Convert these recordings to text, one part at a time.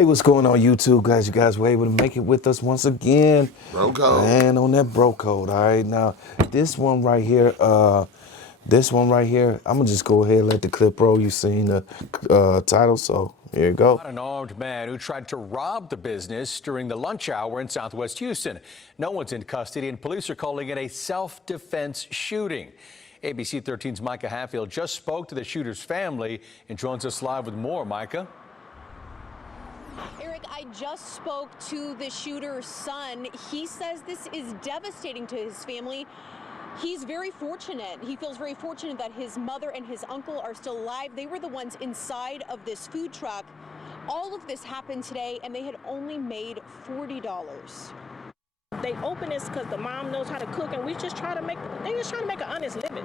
Hey, what's going on YouTube, guys? You guys were able to make it with us once again. Bro code. And on that bro code, all right? Now, this one right here, I'm gonna just go ahead and let the clip roll. You seen the title, so here you go. An armed man who tried to rob the business during the lunch hour in Southwest Houston. No one's in custody, and police are calling it a self-defense shooting. ABC 13's Micah Hatfield just spoke to the shooter's family and joins us live with more. Micah? Eric, I just spoke to the shooter's son. He says this is devastating to his family. He's very fortunate. He feels very fortunate that his mother and his uncle are still alive. They were the ones inside of this food truck. All of this happened today, and they had only made $40. They open this because the mom knows how to cook, and they just trying to make an honest living.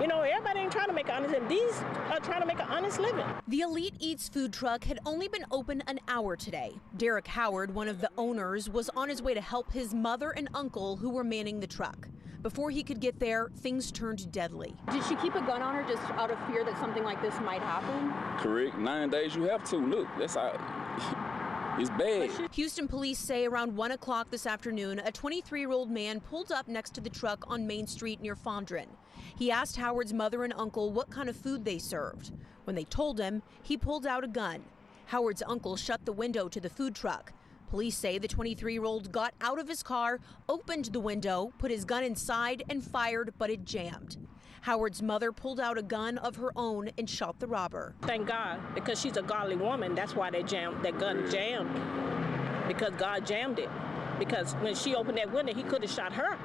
You know, everybody ain't trying to make an honest living. These are trying to make an honest living. The Elite Eats food truck had only been open an hour today. Derek Howard, one of the owners, was on his way to help his mother and uncle who were manning the truck. Before he could get there, things turned deadly. Did she keep a gun on her just out of fear that something like this might happen? Correct. 9 days you have to. Look, that's how. It's bad. Houston police say around 1 o'clock this afternoon, a 23-year-old man pulled up next to the truck on Main Street near Fondren. He asked Howard's mother and uncle what kind of food they served. When they told him, he pulled out a gun. Howard's uncle shut the window to the food truck. Police say the 23-year-old got out of his car, opened the window, put his gun inside and fired, but it jammed. Howard's mother pulled out a gun of her own and shot the robber. Thank God, because she's a godly woman. That's why that gun jammed, because God jammed it. Because when she opened that window, he could have shot her,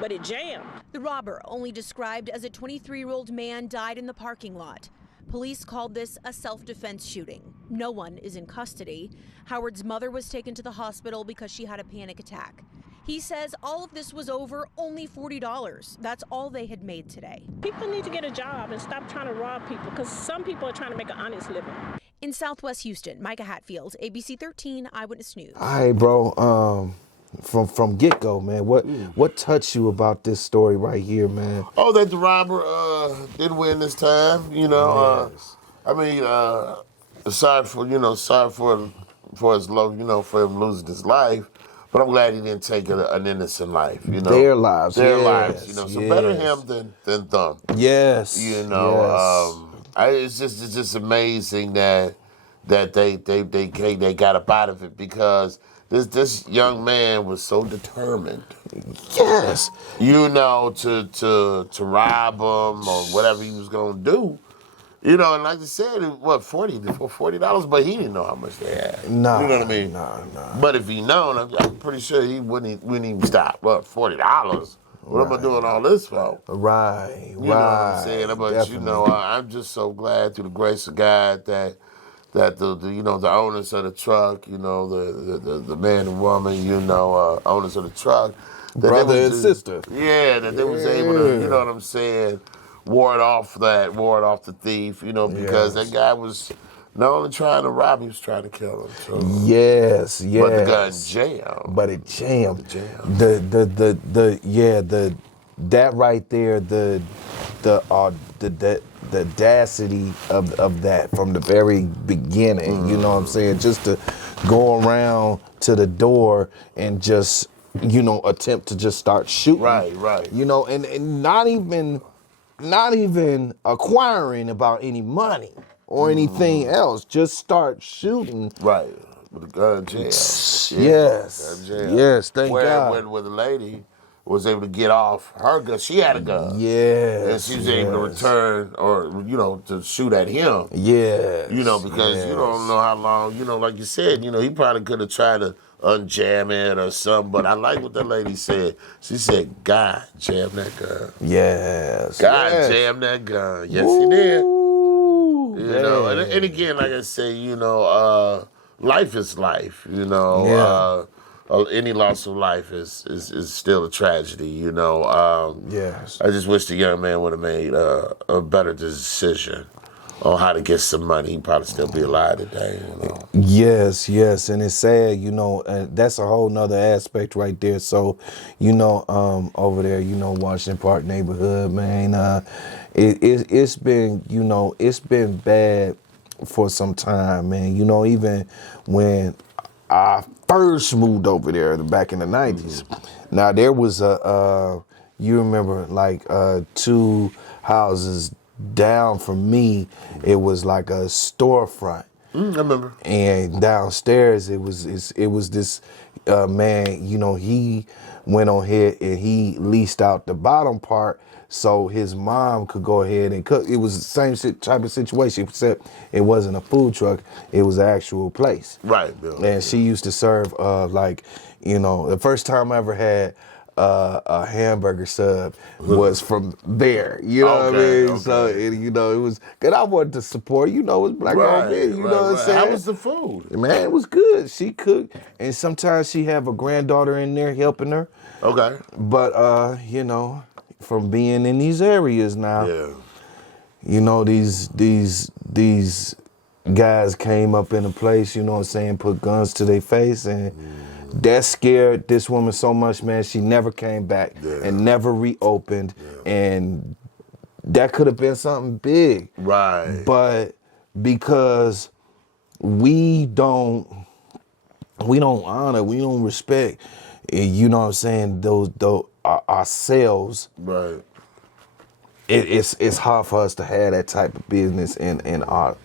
but it jammed. The robber, only described as a 23-year-old man, died in the parking lot. Police called this a self-defense shooting. No one is in custody. Howard's mother was taken to the hospital because she had a panic attack. He says all of this was over only $40. That's all they had made today. People need to get a job and stop trying to rob people, because some people are trying to make an honest living. In Southwest Houston, Micah Hatfield, ABC 13 Eyewitness News. All right, bro. From get-go, man, what touched you about this story right here, man? Oh, that the robber did win this time. You know, Yes. I mean, aside for his low, for him losing his life. But I'm glad he didn't take an innocent life. You know, Their lives, their yes, lives. You know, so better yes. him than them. Yes. You know, yes. it's just amazing that they got up out of it, because this young man was so determined. Yes. You know, to rob him or whatever he was gonna do. You know, and like I said, $40, but he didn't know how much they had. Nah, you know what I mean? Nah. But if he known, I'm pretty sure he wouldn't even stop. What, $40? What am I doing all this for? Right. You know what I'm saying? But Definitely. you know, I'm just so glad through the grace of God that the owners of the truck, you know, the man and woman, owners of the truck, that Brother and sister. Yeah, that they was able to, you know what I'm saying, ward off the thief, you know, because that guy was not only trying to rob, he was trying to kill him. So. Yes. But the gun jammed. But it jammed. That right there, the audacity of that from the very beginning. You know what I'm saying? Just to go around to the door and just, attempt to just start shooting. Right. You know, and not even acquiring about any money or anything else. Just start shooting. Right. With the gun jammed. Yes. Thank God. Where the lady was able to get off her gun. She had a gun. Yes. And she was able to return or, to shoot at him. Yes. Because you don't know how long, like you said, he probably could have tried to unjam it or something. But I like what that lady said. She said, God jammed that gun. Yes. God yes. jammed that gun. Yes, he did. Ooh, And again, like I say, life is life, any loss of life is still a tragedy, Yes. I just wish the young man would have made a better decision on how to get some money. He'd probably still be alive today, Yes, and it's sad, that's a whole nother aspect right there. So, over there, Washington Park neighborhood, man, it's been bad for some time, man. You know, even when I first moved over there back in the 90s. Now there was you remember like 2 houses down from me, it was like a storefront. I remember. And downstairs it was this man, you know, he went on ahead and he leased out the bottom part so his mom could go ahead and cook. It was the same type of situation, except it wasn't a food truck, it was an actual place. Right, Bill. And she used to serve like, you know, the first time I ever had a hamburger sub was from there. You know what I mean? Okay. So, you know, it was good. I wanted to support, you know, it was black owned business, you know what I'm saying? How was the food? Man, it was good. She cooked, and sometimes she have a granddaughter in there helping her. Okay. But, you know, from being in these areas now, Yeah. you know, these guys came up in a place, you know what I'm saying, put guns to their face, and that scared this woman so much, man, she never came back and never reopened, and that could have been something big. Right. But because we don't honor, we don't respect, you know what I'm saying, those ourselves, Right. it's hard for us to have that type of business in our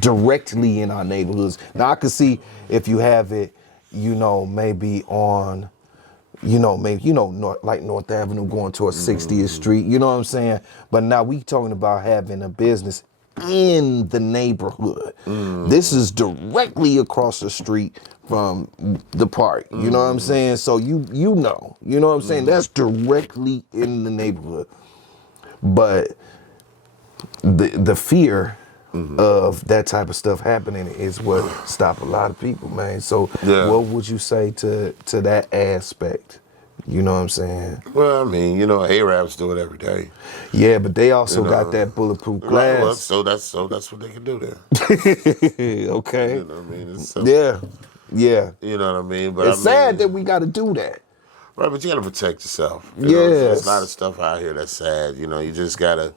directly in our neighborhoods. Now I could see if you have it, you know, maybe on, you know, North Avenue going towards 60th Street, you know what I'm saying? But now we talking about having a business in the neighborhood. This is directly across the street from the park, you know what I'm saying? So you know what I'm saying? That's directly in the neighborhood. But the fear of that type of stuff happening is what stop a lot of people, man. So what would you say to that aspect? You know what I'm saying? Well, I mean, you know, Arabs do it every day. Yeah, but they also got that bulletproof glass. Well, so that's what they can do there. Okay. You know what I mean? It's Yeah. You know what I mean? But It's sad that we got to do that. Right, but you gotta protect yourself. You know, Yes. there's a lot of stuff out here that's sad. You know, you just gotta,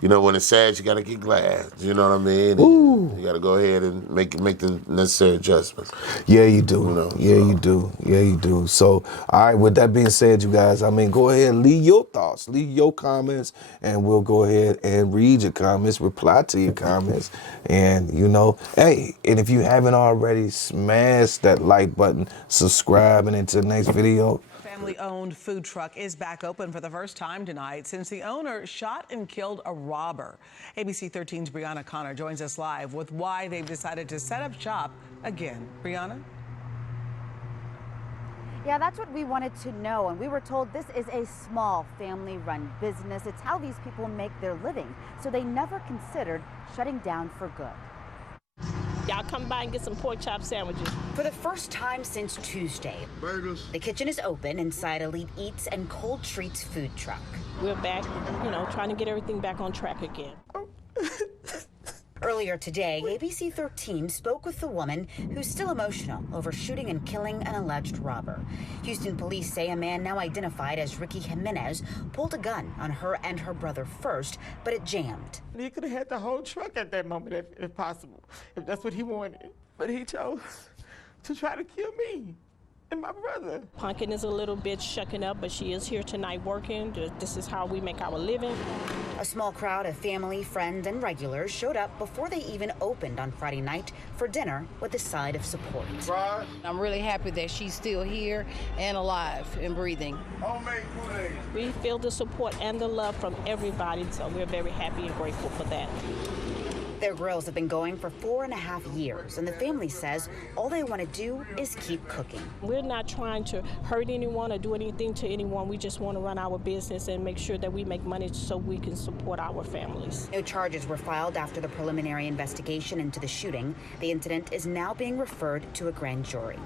you know, when it's sad, you gotta get glad. You know what I mean? Ooh. You gotta go ahead and make the necessary adjustments. Yeah, you do. You know, You do. Yeah, you do. So, all right, with that being said, you guys, I mean, go ahead and leave your thoughts, leave your comments, and we'll go ahead and read your comments, reply to your comments. And, you know, hey, and if you haven't already, smash that like button, subscribe, and until the next video. Family-owned food truck is back open for the first time tonight since the owner shot and killed a robber. ABC 13's Brianna Connor joins us live with why they've decided to set up shop again. Brianna? Yeah, that's what we wanted to know, and we were told this is a small family-run business. It's how these people make their living, so they never considered shutting down for good. Y'all come by and get some pork chop sandwiches. For the first time since Tuesday, Burgers. the kitchen is open inside Elite Eats and Cold Treats food truck. We're back, you know, trying to get everything back on track again. Earlier today, ABC 13 spoke with the woman who's still emotional over shooting and killing an alleged robber. Houston police say a man now identified as Ricky Jimenez pulled a gun on her and her brother first, but it jammed. He could have had the whole truck at that moment if possible, if that's what he wanted. But he chose to try to kill me and my brother. Pumpkin is a little bit shucking up, but she is here tonight working. This is how we make our living. A small crowd of family, friends, and regulars showed up before they even opened on Friday night for dinner with a side of support. I'm really happy that she's still here and alive and breathing. We feel the support and the love from everybody, so we're very happy and grateful for that. Their grills have been going for 4.5 years, and the family says all they want to do is keep cooking. We're not trying to hurt anyone or do anything to anyone. We just want to run our business and make sure that we make money so we can support our families. No charges were filed after the preliminary investigation into the shooting. The incident is now being referred to a grand jury.